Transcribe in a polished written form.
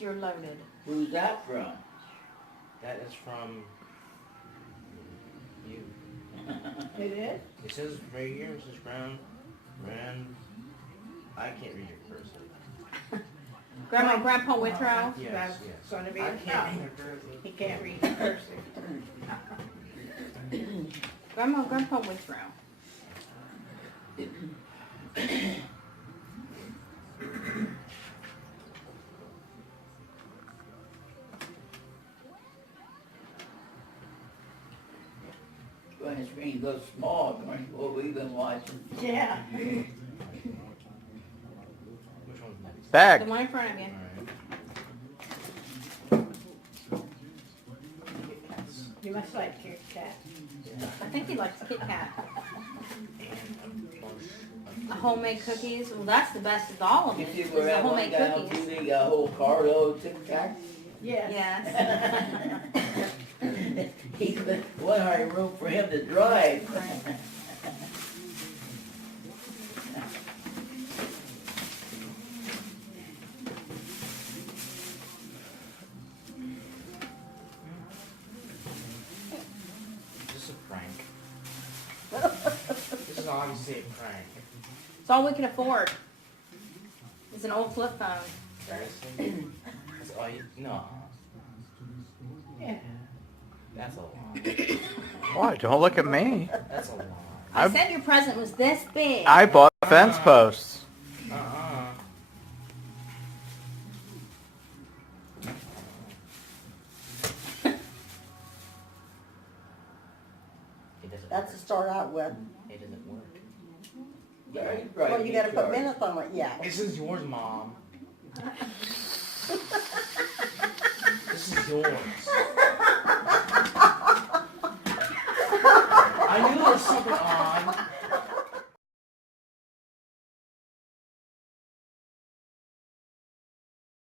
you're loaded. Who's that from? That is from you. It is? It says right here, Mrs. Brown, I can't read your cursive. Grandma and Grandpa Withrow. Yes, That's yes. gonna be I a can't problem. read your cursive. He can't read the cursive. Grandma and Grandpa Withrow. When the screen goes small, according to what we've been watching. Yeah. Which one's next? The Bag. one in front of you. Alright. You must like Kit Kat. I think he likes Kit Kat. And a bunch of Homemade cookies. Well, that's the best of all of You it. see Is where the that one homemade guy on cookies. TV got a whole carload of Tic Tacs? Yes. Yes. He could, what hardly room for him to drive. Right. Is this a prank? This is obviously a prank. It's all we can afford. It's an old flip phone. Seriously? That's all you, no. Yeah. That's a lie. Why? Don't look at me. That's a lie. I I- said your present was this big. I bought fence posts. Uh-uh. It doesn't That's to work. start out with. It doesn't work. Yeah, he's right. Well, you gotta put minutes on it, yeah. This is yours, Mom. This is yours. I knew there was something odd.